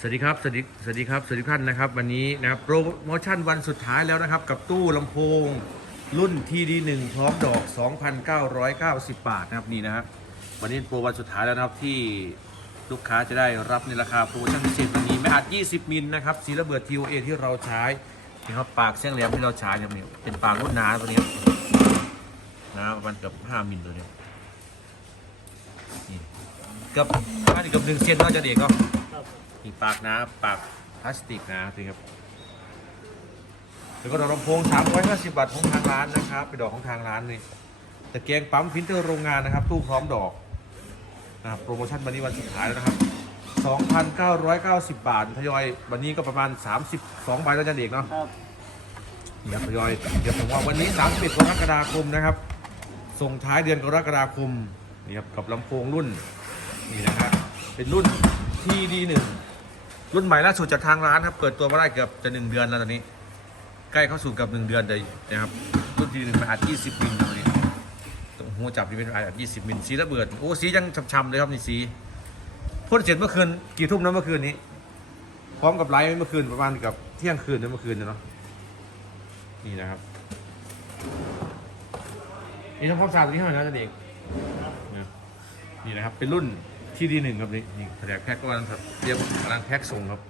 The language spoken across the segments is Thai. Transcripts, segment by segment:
สวัสดีครับ สวัสดี สวัสดีครับ สวัสดีท่านนะครับ วันนี้นะครับโปรโมชั่นวันสุดท้ายแล้วนะครับ กับตู้ลำโพงรุ่น TD1 พร้อมดอก 2,990 บาทนะครับนี่นะครับวันนี้โปรวันสุดท้ายแล้วนะครับที่ลูกค้าจะได้รับในราคาโปรโมชั่นพิเศษวันนี้ไม่อัด 20 มิลนะครับสีระเบิด TOA ที่เราใช้นะครับปากเส้นแหลมที่เราใช้เนี่ยนี่เป็นปากรุ่นหนาตัวนี้นะประมาณเกือบ 5 มิลตัวนี้นี่เกือบประมาณเกือบหนึ่งเซนเนาจะเด็กก็ ครับมีปากนะปากพลาสติกนะสิครับแล้วก็ดอกลำโพง350 บาทของทางร้านนะครับเป็นดอกของทางร้านนี่ตะเกียงปั๊มฟิลเตอร์โรงงานนะครับ ตู้พร้อมดอกนะครับโปรโมชั่นวันนี้วันสุดท้ายแล้วนะครับ 2,990 บาททยอยวันนี้ก็ประมาณ 32ใบแล้วจะเด็กเนาะครับนี่ครับทยอยเดี๋ยวผมว่าวันนี้31กรกฎาคมนะครับ ส่งท้ายเดือนกรกฎาคมนี่ครับกับลำโพงรุ่นนี่นะครับเป็นรุ่น TD1 รุ่นใหม่ล่าสุดจากทางร้านครับ เปิดตัวมาได้เกือบจะหนึ่งเดือนแล้วตอนนี้ ใกล้เข้าสู่กับหนึ่งเดือนเลยนะครับ รุ่น TD1 มาอัด20มิลตัวนี้ตรงหัวจับที่เป็นอัด20มิลสีระเบิด โอ้สียังช้ำๆเลยครับนี่สีพ่นเสร็จเมื่อคืนกี่ทุ่มนะเมื่อคืนนี้ พร้อมกับไลฟ์เมื่อคืนประมาณกับเที่ยงคืนนะเมื่อคืนเนาะนี่นะครับนี่ทำความสะอาดตัวนี้ให้หน่อยนะจ๊ะเด็กนี่นะครับเป็นรุ่น ที่ดีหนึ่งครับนี่นี่แผนกแพ็คก็กำลังเตรียมกำลังแพ็คส่งครับ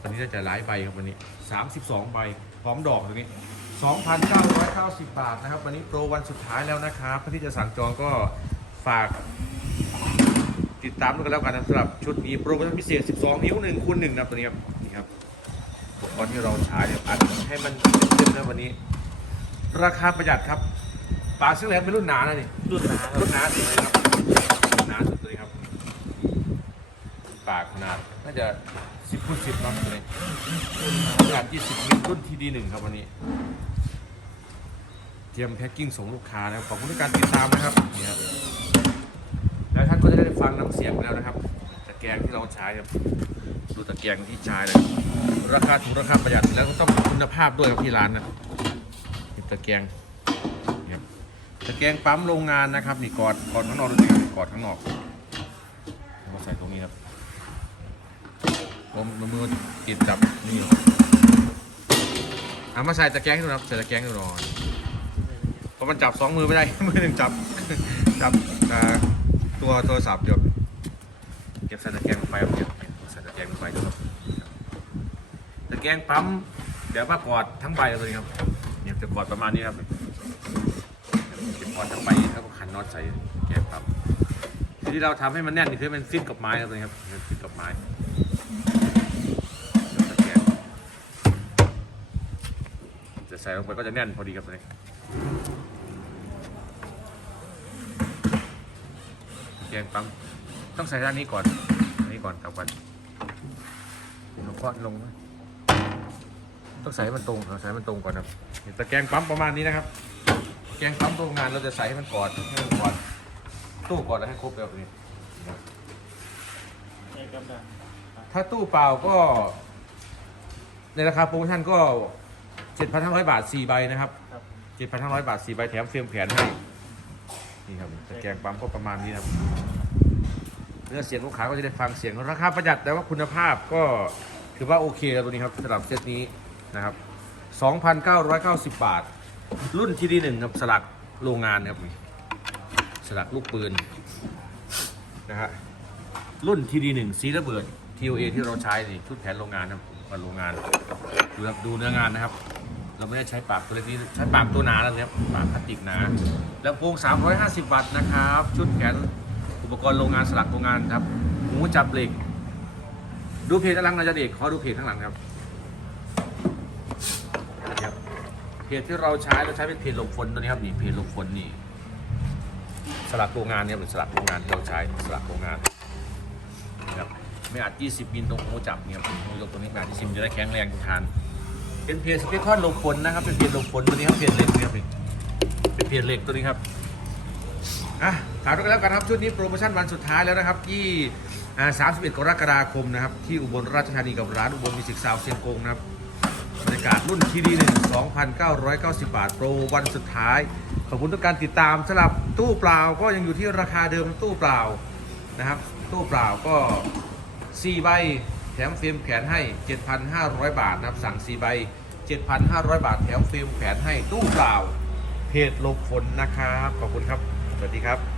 ตอนนี้น่าจะหลายใบครับวันนี้ 32 ใบพร้อมดอกตรงนี้ 2,990 บาทนะครับ วันนี้โปรวันสุดท้ายแล้วนะครับเพื่อที่จะสั่งจองก็ฝาก ติดตามด้วยกันแล้วกันนะสำหรับชุดนี้โปรโมชั่นพิเศษ 12 นิ้ว1คูณ1นะครับตัวนี้ครับนี่ครับอุปกรณ์ที่เราใช้เนี่ยอัดให้มันเต็มๆนะวันนี้ ราคาประหยัดครับปลาซึ่งแหลมเป็นรุ่นหนานะนี่รุ่นหนาครุ่นรับหนาสุดเลยครับรุ่นหนาสุดเลยครับ ปากขนาดน่าจะสิบคูณสิบครับตัวนี้ขนาดยี่สิบมิลรุ่นทีดีหนึ่งครับวันนี้ เตรียมแพ็คกิ้งส่งลูกค้านะครับขอบคุณทุกการติดตามนะครับนี่ครับแล้วท่านก็จะได้ฟังน้ำเสียงแล้วนะครับตะแกรงที่เราใช้ครับดูตะแกรงที่ใช้เลยราคาถูกราคาประหยัดแล้วก็ต้องคุณภาพด้วยครับที่ร้านนะตะแกรงตะแกรงปั๊มโรงงานนะครับนี่กอดกอดข้างนอกด้วยนะครับกอดข้างนอกเอามาใส่ตรงนี้ครับ ผมมือติดจับนี่เอามาใส่ตะแกรงให้ดูนะครับใส่ตะแกรงให้ดูหน่อยเพราะมันจับสองมือไม่ได้ มือหนึ่งจับ จับตัวโทรศัพท์เดี๋ยวเก็บใส่ตะแกรงลงไปครับเดี๋ยวใส่ตะแกรงลงไปดูครับตะแกรงปั๊มเดี๋ยวมากอดทั้งใบเลยครับเนี่ยจะกอดประมาณนี้ครับเก็บพอทั้งใบแล้วก็ขันน็อตใส่แกะครับที่เราทำให้มันแน่นนี่คือมันฟิตกับไม้ครับนี่ครับมันฟิตกับไม้ จะใส่ลงไปก็จะแน่นพอดีครับตัวนี้แกงปั๊มต้องใส่ด้านนี้ก่อนอันนี้ก่อนเอาก่อนเอาก้อนลงนะต้องใส่ให้มันตรงเอาใส่ให้มันตรงก่อนครับตะแกรงปั๊มประมาณนี้นะครับ แกงปั๊มโรงงานเราจะใส่ให้มันกอดให้มันกอดตู้กอดแล้วให้ครบแบบนี้ใช่ครับนะถ้าตู้เปล่าก็ ในราคาโปรโมชั่นก็ 7,500 บาท 4 ใบนะครับ ครับ7,500 บาท 4 ใบแถมเฟียมแขนให้ นี่ครับตะแกรงปั๊มก็ประมาณนี้นะครับเนื้อเสียงลูกค้าก็จะได้ฟังเสียงราคาประหยัดแต่ว่าคุณภาพก็ถือว่าโอเคแล้วตัวนี้ครับสำหรับเซตนี้นะครับ 2,990 บาท รุ่นที่ดีหนึ่งครับสลักโรงงานครับนี่สลักลูกปืนนะฮะรุ่นที่ดีหนึ่งซีระเบิด TOA ที่เราใช้นี่ชุดแผนโรงงานนะครับมาโรงงานดูครับดูเนื้องานนะครับ เราไม่ได้ใช้ปากตัวเล็กนี้ใช้ปากตัวหนาแล้วนะครับปากพลาสติกหนาแล้วโพง 350บาทนะครับ ชุดแขนอุปกรณ์โรงงานสลักโรงงานครับหูจับเหล็ก ดูเพจด้านหลังเราจะเด็กขอดูเพจข้างหลังครับครับเพจที่เราใช้เราใช้เป็นเพจหลบฝนตัวนี้ครับนี่เพจหลบฝนนี่สลักโรงงานเนี่ยเป็นสลักโรงงานที่เราใช้สลักโรงงานนะครับไม่อาจ 20มิลตรงหูจับเนี่ยครับหูจับตรงนี้ไม่อาจ20มิลจะได้แข็งแรงทาน เป็นเพจสเปคคอนลบฝนนะครับ เป็นเพจลบฝนตัวนี้ครับเพจเหล็กนี่ยครับเป็นเพจเหล็กตัวนี้ครับอะถามด้วยกันแล้วกันครับชุดนี้โปรโมชั่นวันสุดท้ายแล้วนะครับที่31กรกฎาคมนะครับที่อุบลราชธานีกับร้านอุบลมิสิกซาวเซียงกงนะครับบรรยากาศรุ่นทีดีหนึ่ง2,990บาทโปรวันสุดท้าย ขอบคุณทุกการติดตามสำหรับตู้เปล่าก็ยังอยู่ที่ราคาเดิมตู้เปล่านะครับตู้เปล่าก็4ใบ ถมฟิล์มแขนให้ 7,500 บาทนะครับสั่ง4ใบ 7,500 บาท แถมฟิล์มแขนให้ตู้เปล่าเพจหลบฝนนะครับ ขอบคุณครับ สวัสดีครับ